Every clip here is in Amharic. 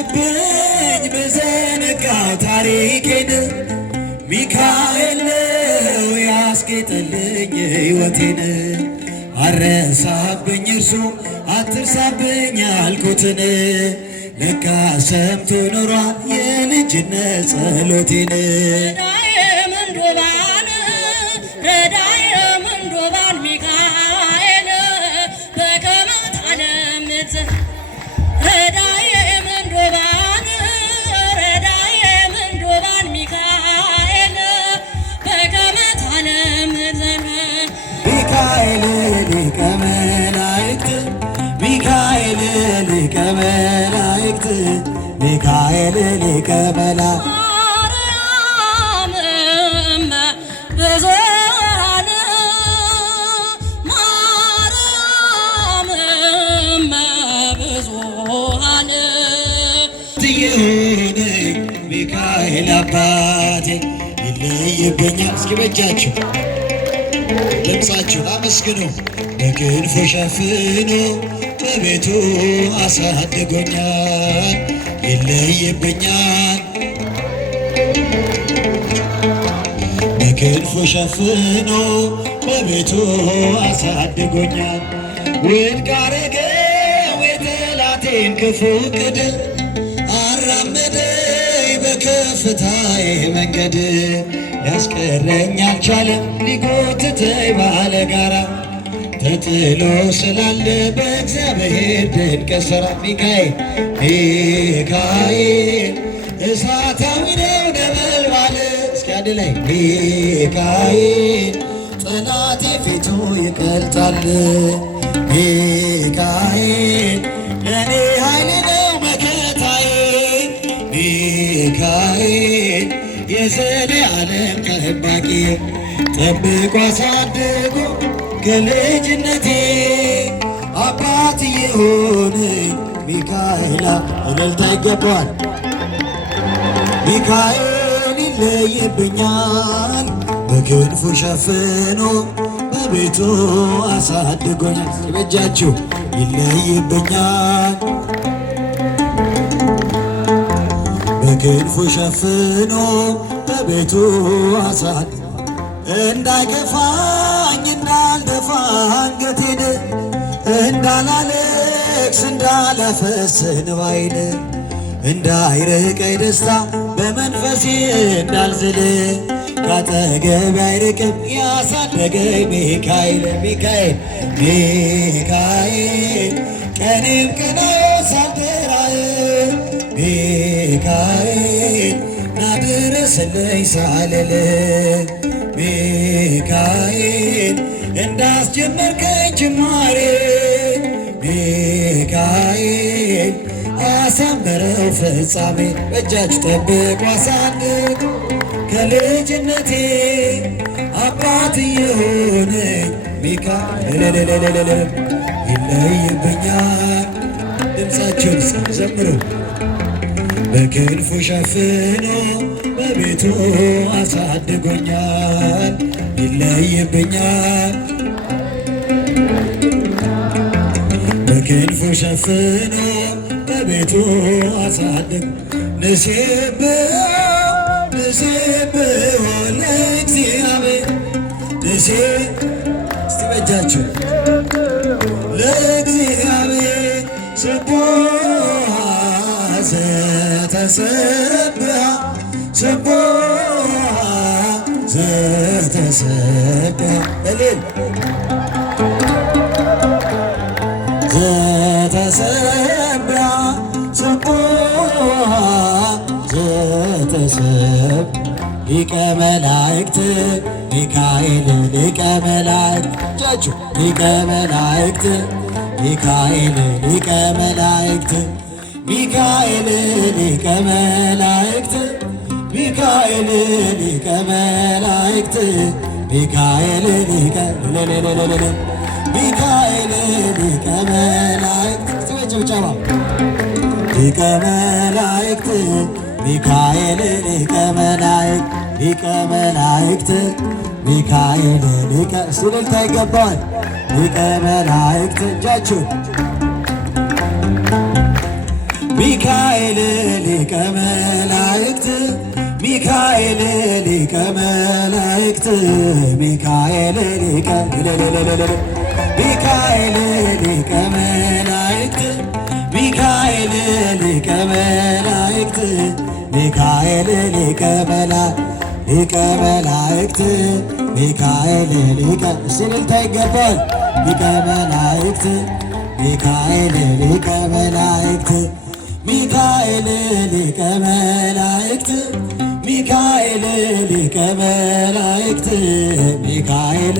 ይቅርብኝ ብዘነጋው ታሪኬን ሚካኤል ነው ያስጌጠልኝ ሕይወቴን አረሳብኝ እርሱ አትርሳብኝ ያልኩትን ለካ ሰምቶ ኖሯል የልጅነት ጸሎቴን ሚካኤል ሊቀ መላእክት ሚካኤል አባቴ ይለይብኛል። እስኪ በእጃችሁ ድምፃችሁን አመስግኑ። በክንፉ ሸፍኖ በቤቱ አሳድጎኛል ይለይብኛል። በክንፉ ሸፍኖ በቤቱ አሳድጎኛል። ውድቅ አረገው የጠላቴን ክፉ ዕቅድ አራመደኝ በከፍታዬ መንገድ ሊያስቀረኝ አልቻለም ሊጎትተኝ ባለጋራ ተጥሎ ስላለ በእግዚአብሔር ድንቅ ሥራ ሚካኤል ሚካኤል እሳታዊ ነው ነበልባል እስኪ አንድ ላይ ሚካኤል ጠላቴ ፊቱ ይቀልጣል ሚካኤል ለኔ ኃይል ነው መከታዬ ሚካኤል የዘለዓለም ጠባቂ ጠብቆ አሳድጎ ከልጅነቴ አባት የሆነኝ ሚካኤል እልልታ ይገባዋል። ሚካኤል ይለይብኛል በክንፉ ሸፍኖ በቤቱ አሳድጎኛል። በእጃችሁ ይለይብኛል በክንፉ ሸፍኖ በቤቱ አሳድጎኛል። እንዳይከፋኝ እንዳልደፋ አንገቴን እንዳላለቅስ እንዳላፈስ እንባዬን እንዳይርቀኝ ደስታ በመንፈሴ እንዳልዝል ካጠገቤ አይርቅም ያሳደገኝ ሚካኤል ሚካኤል ሚካኤል ቀኔም ቀናዮ ሳልጠራህ ሚካኤል ናድረስልኝ ሳልል ሚካኤል እንዳስጀመርከኝ ጅማሬ ሚካኤል አሳመረው ፍጻሜ በእጃችሁ ጠብቆ አሳድጎ ከልጅነቴ አባት የሆነኝ ሚካኤል ይለይብኛል። ድምፃችሁን ዘምሩ። በክንፉ ሸፍኖ በቤቱ አሳድጎኛል ይለይብኛል። በክንፉ ሸፍኖ በቤቱ አሳድጎ ንሴብሖ ለእግዚአብሔር እስቲ በእጃችሁ ለእግዚአብሔር ስቡሕ ዘተሰብሐ ስቡሕ ዘተሰብሐ እልል ዘተሰብሐ ስቡሕ ዘተሰብሐ ሊቀ መላእክት ሚካኤል ሊቀ መላእክት እጃችሁ ሊቀ መላእክት ሚካኤል ሊቀ መላእክት ሚካኤል ሊቀ መላእክት ሚካኤል ሊቀ መላእክት ሚካኤል ሊቀ ሚካኤል ሊቀ መላእክት ጭብጨባ ሊቀ መላእክት ሚካኤል ሊቀ መላእክት ሊቀ መላእክት ሚካኤል ሊቀ እልልታ ይገባዋል። ሊቀ መላእክት እጃችሁን ሚካኤል ሊቀ መላእክት ሚካኤል ሊቀ መላእክት ሚካኤል ሊቀ ሚካኤል ሊቀ መላእክት ሚካኤል ሊቀ መላእክት ሚካኤል ሊቀ መላእክት ሚካኤል ሊቀ እልልታ ይገባል። ሊቀ መላእክት ሚካኤል ሊቀ መላእክት ሚካኤል ሊቀ መላእክት ሚካኤል ሊቀ መላእክት ሚካኤል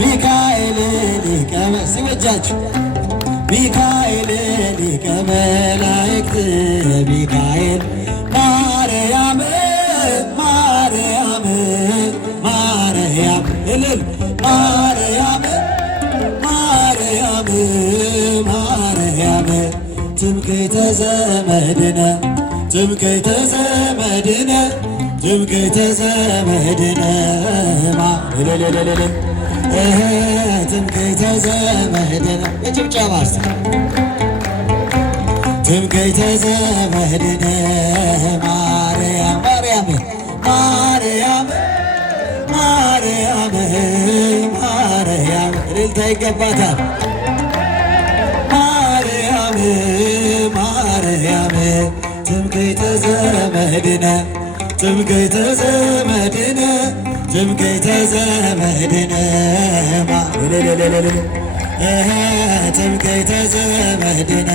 ሚካኤል ሊቀ ሲበጃችሁ ሚካኤል ሊቀ መላእክት ሚካኤል ማርያም ማርያም ማርያም እልል ማርያም ማርያም ማርያም ትምክህተ ዘመድነ ትምክህተ ዘመድነ ትምክህተ ዘመድነ ትምክህተ ዘመድነ የጭብጨባ ትምክህተ ዘመድነ ማርያም ማርያም ማርያም ማርያም ማርያም እልልታ ይገባታል። ማርያም ማርያም ትምክህተ ዘመድነ ትምክህተ ዘመድነ ትምክህተ ዘመድነ ትምክህተ ዘመድነ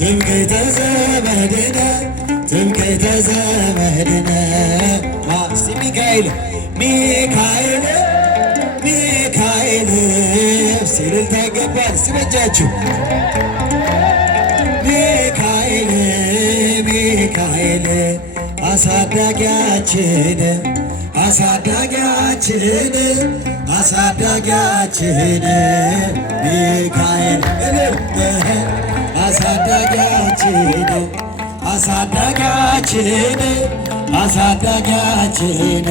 ትምክህተ ዘመድነ ትምክህተ ዘመድነ ሚካኤል ሚካኤል ሚካኤል እልልታ ይገባል። ሲበጃችሁ ሚካኤል ሚካኤል አሳዳጊያችን አሳዳጊያችን አሳዳጊያችን ሚካኤል አሳዳጊያችን አሳዳጊያችን አሳዳጊያችን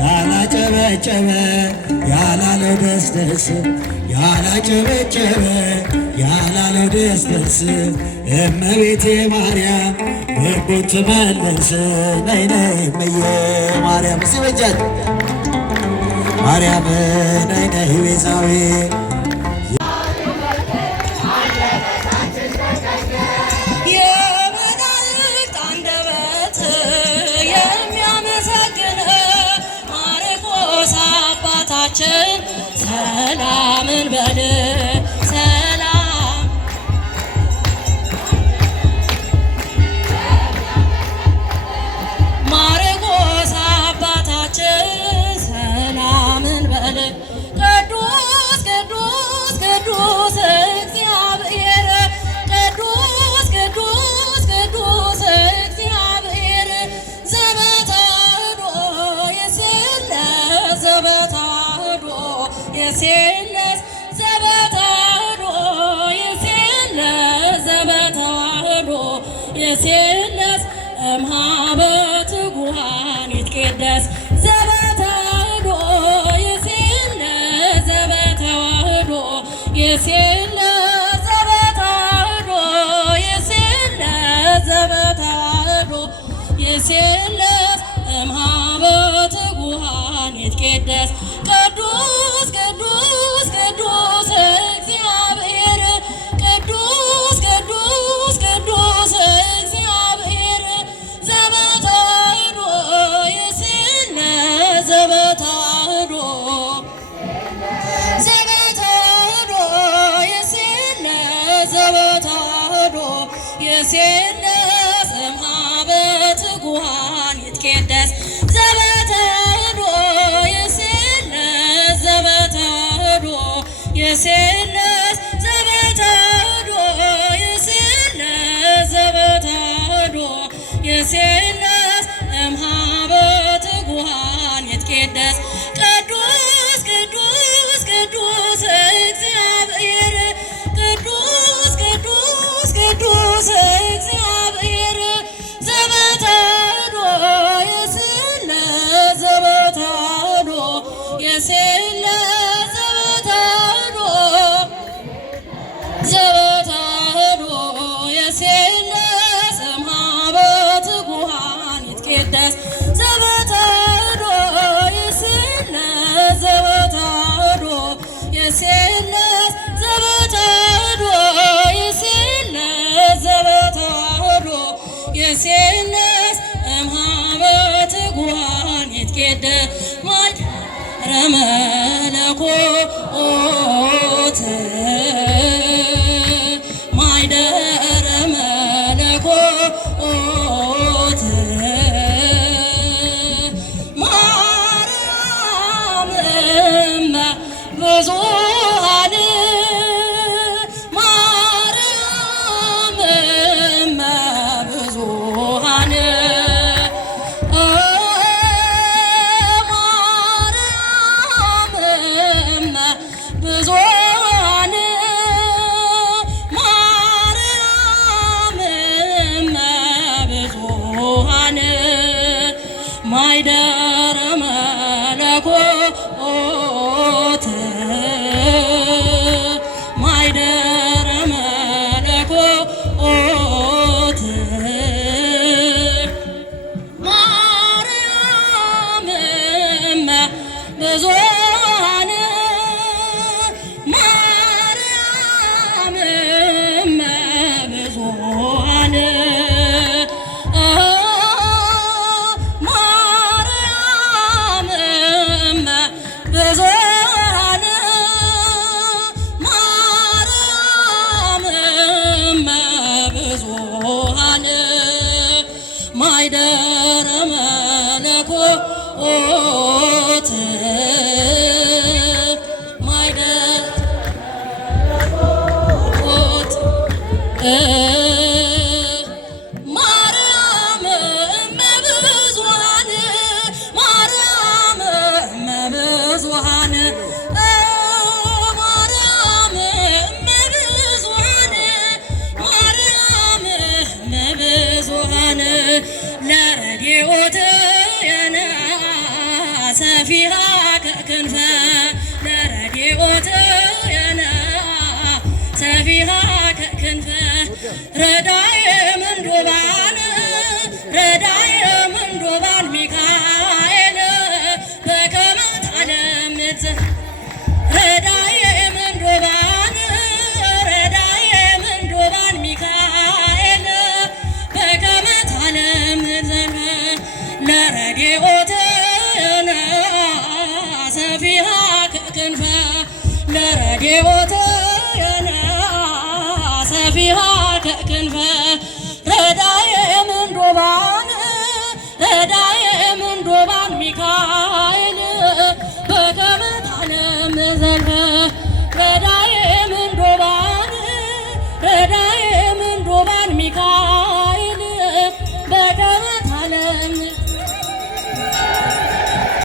ያላጨበጨበ ያላለ ደስ ደስ ያላጨበጨበ ያላለ ደስ ደስ እመቤቴ ማርያም ልቡን ትመልስ ነይ ነይ እምዬ ማርያም ሲበጃት ማርያም ነይ ነይ ቤዛዊት የመላእክት አንደበት የሚያመሰግን ማርቆስ አባታችን ሰላምን በል ሰላም ማርቆስ አባታችን ሰላምን በል ቅዱስ ቅዱስ ቅዱስ እግዚአብሔር ቅዱስ ቅዱስ ቅዱስ እግዚአብሔር ዘበተዋሕዶ የሥላሴ ዘበተዋሕዶ የሥላሴ ዘበተዋሕዶ የሥላሴ ዘበተዋሕዶ የሥላሴ እምኀበ ትጉሃን ይትቄደስ ዘበተዋሕዶ የሥላሴ ዘበተዋሕዶ የሥላሴ ዘበተዋሕዶ የሥላሴ ዘበተዋሕዶ የሥላሴ እምኀበ ትጉሃን ይትቄደስ ቅዱስ ቅዱስ ቅዱስ እግዚአብሔር ቅዱስ ቅዱስ ቅዱስ እግዚአብሔር ዘበተዋሕዶ የሥላሴ ዘበተዋሕዶ ዘበተዋሕዶ የሥላሴ ዘበተዋሕዶ የሥላሴ እምኀበ ትጉሃን ይትቄደስ ዘበተዋሕዶ የሥላሴ ዘበተዋሕዶ የሥላሴ ዘበተዋሕዶ የሥላሴ ዘበተዋሕዶ የሥላሴ እምኀበ ትጉሃን ይትቄደስ ቅዱስ ቅዱስ ቅዱስ እግዚአብሔር ቅዱስ ቅዱስ ቅዱስ እግዚአብሔር ዘበተዋሕዶ የሥላሴ ዘበተዋሕዶ የሥላሴ ዘበተዋሕዶ የሴለስ ዘበተዋህዶ የሴለስ ዘበተዋህዶ የሴለስ እምኀበ ትጉሃን ይትቄደስ ማኅደረ መለኮት ማኅደረ መለኮት ማርያም እመ ብዙኃን ማርያም እመ ብዙኃን ማርያም እመ ብዙኃን ማርያም እመ ብዙኃን ማኅደረ መለኮት ማኅደረ መለኮት ማርያም እመ ብዙኃን ማርያም እመ ብዙኃን ማርያም እመ ብዙኃን ማርያም እመ ብዙኃን ማኅደረ መለኮት ማኅደረ መለኮት ማርያም እመ ብዙኃን ማርያም እመ ብዙኃን ማርያም እመ ብዙኃን ማርያም እመ ብዙኃን ለረድኤተ ሰፊሃ ክንፈ ለረድኤተ ሰፊሃ ክንፈ ረዳየ ምንዱባን ረዳየ ምንዱባን ሚካኤል በከመ ታለምት ረዳየ ምንዱባን ረዳየ ምንዱባን ሚካኤል በከመ ታለምት ለረድኤተ ሰፊሃ ክንፈ ለረድኤተ ሰፊሃ ክንፈ ረዳየ ምንዱባን ረዳየ ምንዱባን ሚካኤል